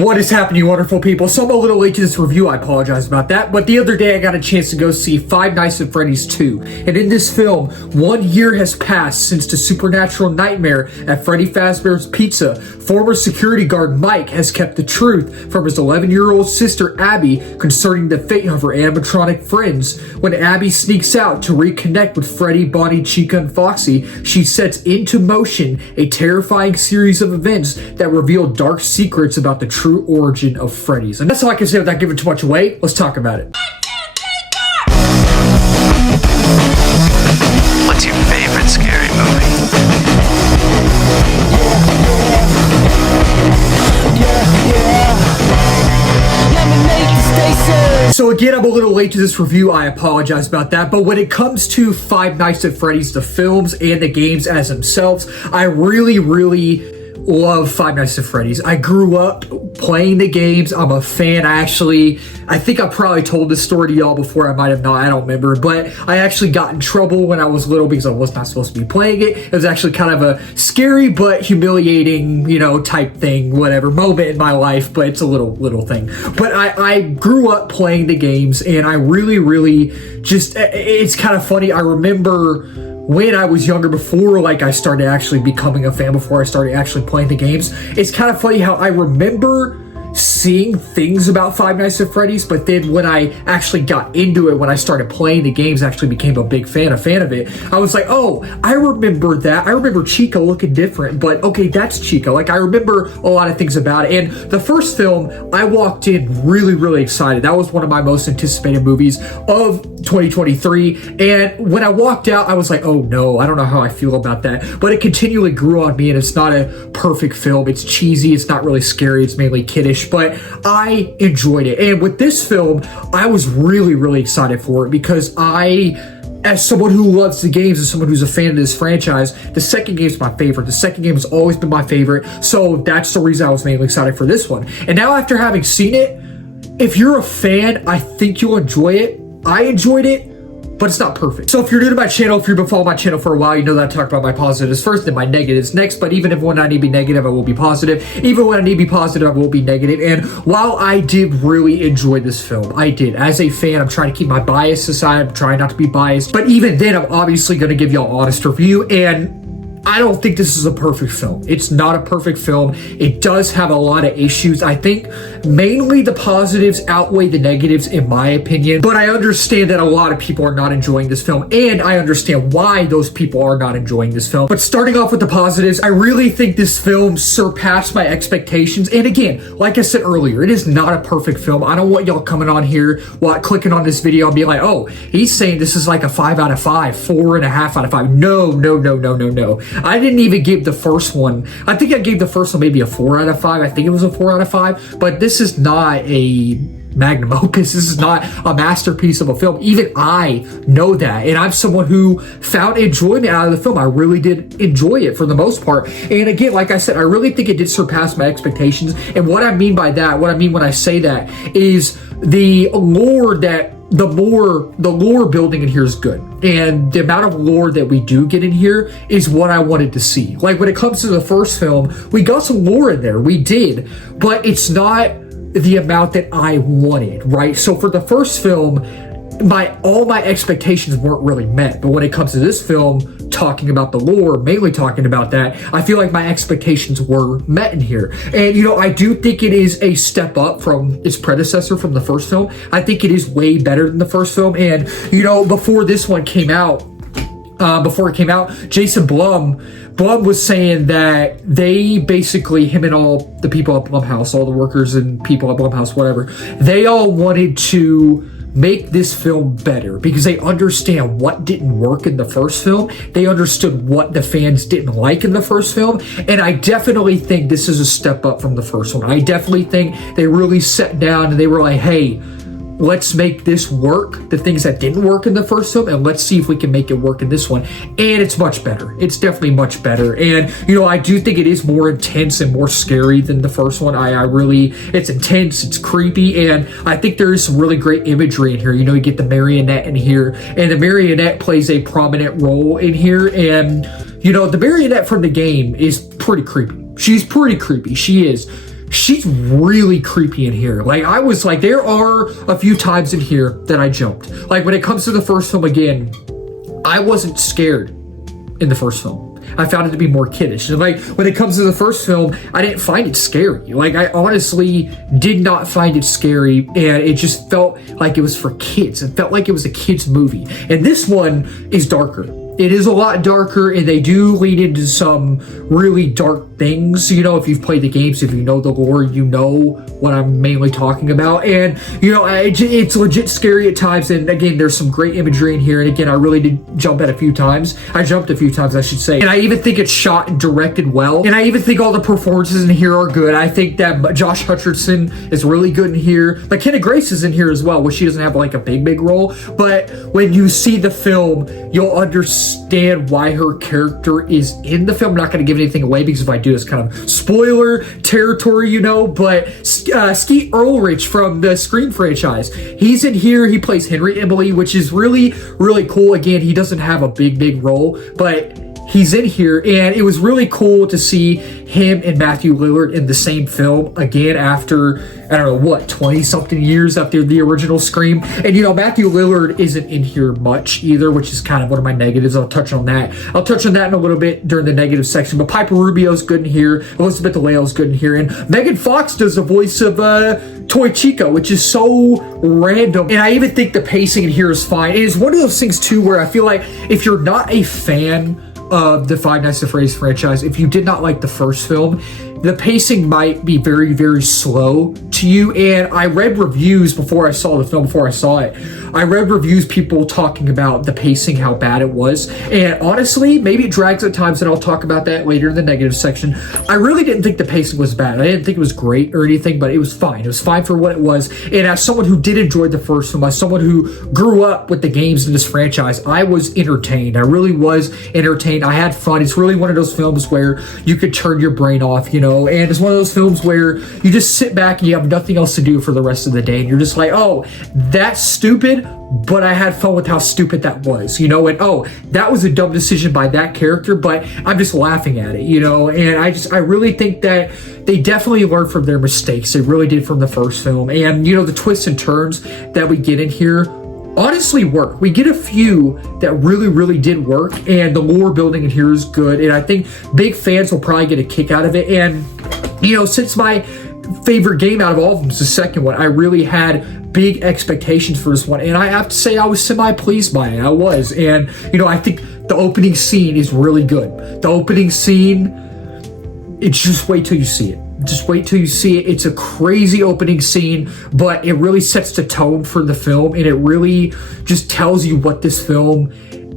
What is happening, wonderful people? So I'm a little late to this review, I apologize about that, but the other day I got a chance to go see Five Nights at Freddy's 2, and in this film, 1 year has passed since the supernatural nightmare at Freddy Fazbear's Pizza. Former security guard Mike has kept the truth from his 11-year-old sister Abby concerning the fate of her animatronic friends. When Abby sneaks out to reconnect with Freddy, Bonnie, Chica, and Foxy, she sets into motion a terrifying series of events that reveal dark secrets about the true origin of Freddy's. And that's all I can say without giving too much away. Let's talk about it. What's your favorite scary movie? So again, I'm a little late to this review. I apologize about that. But when it comes to Five Nights at Freddy's, the films and the games as themselves, I really love Five Nights at Freddy's. I grew up playing the games. I'm a fan. I think I probably told this story to y'all before. I might have not. I don't remember. But I actually got in trouble when I was little because I was not supposed to be playing it. It was actually kind of a scary but humiliating, type thing, whatever, moment in my life. But it's a little thing. But I grew up playing the games, and I really just, it's kind of funny. I remember when I was younger, before I started actually becoming a fan, before I started actually playing the games, it's kind of funny how I remember seeing things about Five Nights at Freddy's, but then when I actually got into it, when I started playing the games, actually became a fan of it, I was like, oh, I remember that. I remember Chica looking different, but okay, that's Chica. I remember a lot of things about it. And the first film, I walked in really excited. That was one of my most anticipated movies of 2023. And when I walked out, I was like, oh no, I don't know how I feel about that. But it continually grew on me, and it's not a perfect film. It's cheesy. It's not really scary. It's mainly kiddish, but I enjoyed it. And with this film, I was really excited for it because as someone who loves the games, as someone who's a fan of this franchise, the second game is my favorite. The second game has always been my favorite, so that's the reason I was mainly excited for this one. And now after having seen it, if you're a fan, I think you'll enjoy it. I enjoyed it, but it's not perfect. So if you're new to my channel, if you've been following my channel for a while, you know that I talk about my positives first and my negatives next. But even when I need to be negative, I will be positive. Even when I need to be positive, I will be negative. And while I did really enjoy this film, I did. As a fan, I'm trying to keep my bias aside. I'm trying not to be biased. But even then, I'm obviously going to give y'all an honest review. And I don't think this is a perfect film. It's not a perfect film. It does have a lot of issues. I think mainly the positives outweigh the negatives in my opinion, but I understand that a lot of people are not enjoying this film, and I understand why those people are not enjoying this film. But starting off with the positives, I really think this film surpassed my expectations. And again, like I said earlier, it is not a perfect film. I don't want y'all coming on here clicking on this video and be like, oh, he's saying this is like a 5 out of 5, 4.5 out of 5. No. I didn't even give the first one. I think I gave the first one maybe a 4 out of 5. I think it was a 4 out of 5. But this is not a magnum opus. This is not a masterpiece of a film. Even I know that. And I'm someone who found enjoyment out of the film. I really did enjoy it for the most part. And again, like I said, I really think it did surpass my expectations. And what I mean by that, what I mean when I say that, is the lore building in here is good, and the amount of lore that we do get in here is what I wanted to see. Like when it comes to the first film, we got some lore in there, we did, but it's not the amount that I wanted, right? So for the first film, all my expectations weren't really met. But when it comes to this film, talking about the lore, mainly talking about that, I feel like my expectations were met in here. And I do think it is a step up from its predecessor from the first film. I think it is way better than the first film. And before this one came out, Jason Blum was saying that they basically, him and all the people at Blumhouse, all the workers and people at Blumhouse, whatever, they all wanted to make this film better because they understand what didn't work in the first film. They understood what the fans didn't like in the first film. And I definitely think this is a step up from the first one. I definitely think they really sat down and they were like, hey, let's make this work, the things that didn't work in the first film, and let's see if we can make it work in this one. And it's much better. It's definitely much better. And, I do think it is more intense and more scary than the first one. It's intense, it's creepy, and I think there is some really great imagery in here. You get the marionette in here, and the marionette plays a prominent role in here, and, the marionette from the game is pretty creepy. She's pretty creepy. She is. she's really creepy in here. Like, I was like, there are a few times in here that I jumped. Like, when it comes to the first film again, I wasn't scared in the first film. I found it to be more kiddish. And like, when it comes to the first film, I didn't find it scary. Like, I honestly did not find it scary, and it just felt like it was for kids. It felt like it was a kid's movie. And this one is darker. It is a lot darker, and they do lead into some really dark things. You know, if you've played the games, if you know the lore, you know what I'm mainly talking about. And, you know, it's legit scary at times. And again, there's some great imagery in here. And again, I really did jump a few times, I should say. And I even think it's shot and directed well. And I even think all the performances in here are good. I think that Josh Hutcherson is really good in here. McKenna Grace is in here as well, which she doesn't have like a big role. But when you see the film, you'll understand why her character is in the film. I'm not going to give anything away, because if I do, it's kind of spoiler territory, you know. But Skeet Ulrich from the Scream franchise, he's in here. He plays Henry Emily, which is really cool. Again, he doesn't have a big role, but he's in here, and it was really cool to see him and Matthew Lillard in the same film again after, I don't know, what, 20-something years after the original Scream. And, you know, Matthew Lillard isn't in here much either, which is kind of one of my negatives. I'll touch on that in a little bit during the negative section. But Piper Rubio's good in here. Elizabeth DeLeo's good in here. And Megan Fox does the voice of Toy Chico, which is so random. And I even think the pacing in here is fine. It is one of those things, too, where I feel like if you're not a fan of the Five Nights at Freddy's franchise, if you did not like the first film, the pacing might be very slow to you. And I read reviews before I saw the film, before I saw it. I read reviews, people talking about the pacing, how bad it was. And honestly, maybe it drags at times, and I'll talk about that later in the negative section. I really didn't think the pacing was bad. I didn't think it was great or anything, but it was fine. It was fine for what it was. And as someone who did enjoy the first film, as someone who grew up with the games in this franchise, I was entertained. I really was entertained. I had fun. It's really one of those films where you could turn your brain off, you know. And it's one of those films where you just sit back and you have nothing else to do for the rest of the day, and you're just like, oh, that's stupid, but I had fun with how stupid that was, you know. And oh, that was a dumb decision by that character, but I'm just laughing at it, you know. And I really think that they definitely learned from their mistakes. They really did from the first film. And, you know, the twists and turns that we get in here honestly work. We get a few that really did work, and the lore building in here is good, and I think big fans will probably get a kick out of it. And, you know, since my favorite game out of all of them is the second one, I really had big expectations for this one, and I have to say I was semi-pleased by it. I was. And, you know, I think the opening scene is really good. The opening scene, it's just wait till you see it. Just wait till you see it. It's a crazy opening scene, but it really sets the tone for the film, and it really just tells you what this film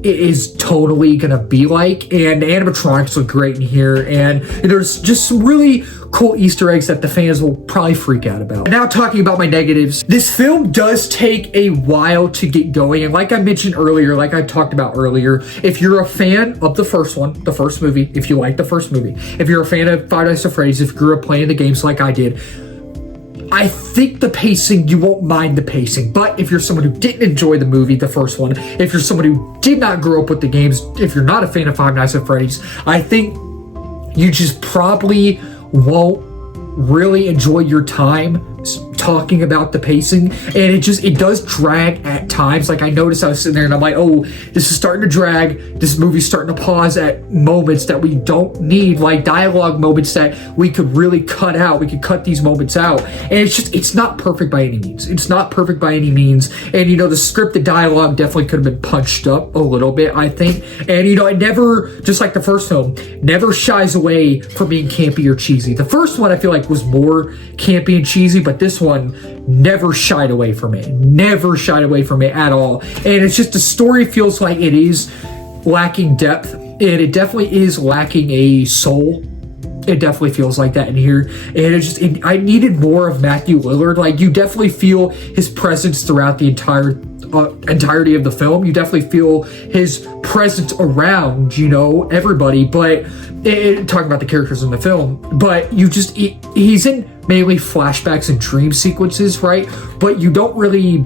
is totally gonna be like. And the animatronics look great in here, and there's just some really cool Easter eggs that the fans will probably freak out about. Now, talking about my negatives, this film does take a while to get going, and like I mentioned earlier, like I talked about earlier, if you're a fan of the first one, the first movie, if you like the first movie, if you're a fan of Five Nights at Freddy's, if you grew up playing the games like I did, I think the pacing, you won't mind the pacing. But if you're someone who didn't enjoy the movie, the first one, if you're someone who did not grow up with the games, if you're not a fan of Five Nights at Freddy's, I think you just probably won't really enjoy your time talking about the pacing. And it does drag at times. Like, I noticed I was sitting there and I'm like, oh, this is starting to drag. This movie's starting to pause at moments that we don't need, like dialogue moments that we could really cut out. We could cut these moments out. And it's not perfect by any means. It's not perfect by any means. And, you know, the scripted dialogue definitely could have been punched up a little bit, I think. And, you know, it never, just like the first film, never shies away from being campy or cheesy. The first one, I feel like, was more campy and cheesy, but this one never shied away from it. Never shied away from it at all. And it's just, the story feels like it is lacking depth, and it definitely is lacking a soul. It definitely feels like that in here. And I needed more of Matthew Lillard. Like, you definitely feel his presence throughout the entirety of the film. You definitely feel his presence around, you know, everybody. But talking about the characters in the film, but he's in mainly flashbacks and dream sequences, right? But you don't really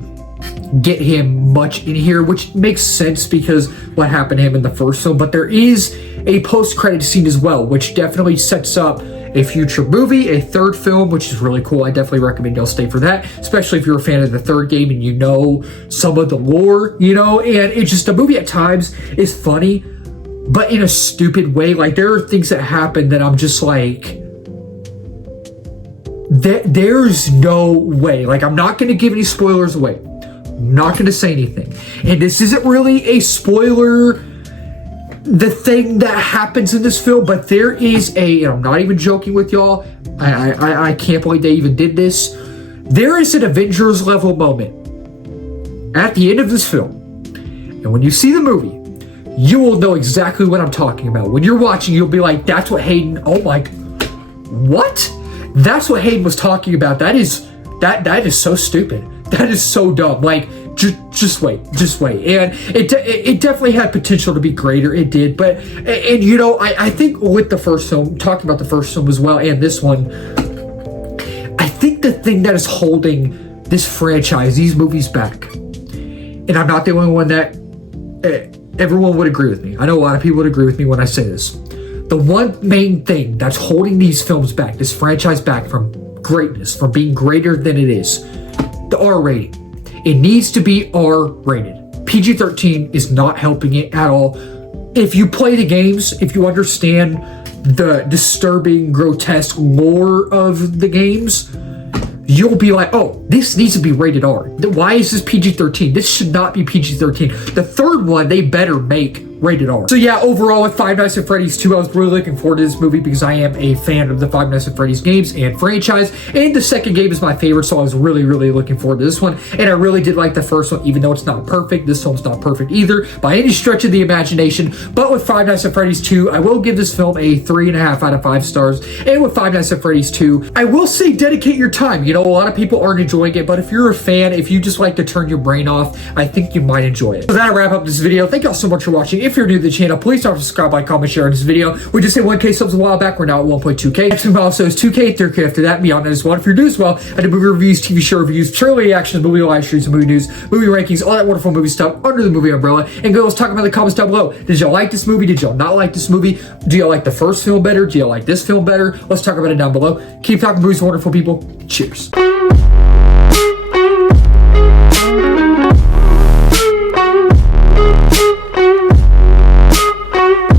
get him much in here, which makes sense because what happened to him in the first film. But there is a post-credit scene as well, which definitely sets up a future movie, a third film, which is really cool. I definitely recommend y'all stay for that, especially if you're a fan of the third game and you know some of the lore, you know, and it's just, the movie at times is funny, but in a stupid way. Like, there are things that happen that I'm just like, there's no way. Like, I'm not going to give any spoilers away. I'm not going to say anything. And this isn't really a spoiler, the thing that happens in this film, but there is and I'm not even joking with y'all, I can't believe they even did this. There is an Avengers level moment at the end of this film. And when you see the movie, you will know exactly what I'm talking about. When you're watching, you'll be like, that's what Hayden, oh my, what? That's what Hayden was talking about. That is so stupid. That is so dumb. Like, just wait. And it definitely had potential to be greater. It did. But, and you know, I think with the first film, talking about the first film as well, and this one, I think the thing that is holding this franchise, these movies back, and I'm not the only one that, everyone would agree with me. I know a lot of people would agree with me when I say this. The one main thing that's holding these films back, this franchise back from greatness, from being greater than it is, the R rating. It needs to be R rated. PG-13 is not helping it at all. If you play the games, if you understand the disturbing, grotesque lore of the games, you'll be like, oh, this needs to be rated R. Why is this PG-13? This should not be PG-13. The third one, they better make rated R. So yeah, overall with Five Nights at Freddy's 2, I was really looking forward to this movie because I am a fan of the Five Nights at Freddy's games and franchise, and the second game is my favorite, so I was really looking forward to this one, and I really did like the first one, even though it's not perfect. This film's not perfect either, by any stretch of the imagination, but with Five Nights at Freddy's 2, I will give this film a 3.5 out of 5 stars, and with Five Nights at Freddy's 2, I will say dedicate your time. You know, a lot of people aren't enjoying it, but if you're a fan, if you just like to turn your brain off, I think you might enjoy it. So that'll wrap up this video. Thank y'all so much for watching. If you're new to the channel, please don't subscribe, like, comment, share on this video. We just hit 1K subs a while back. We're now at 1.2K. Next milestone is 2K, 3K after that, beyond that as well. If you're new as well, I do movie reviews, TV show reviews, trailer reactions, movie live streams, movie news, movie rankings, all that wonderful movie stuff under the movie umbrella. And go, let's talk about the comments down below. Did y'all like this movie? Did y'all not like this movie? Do y'all like the first film better? Do y'all like this film better? Let's talk about it down below. Keep talking movies, wonderful people. Cheers.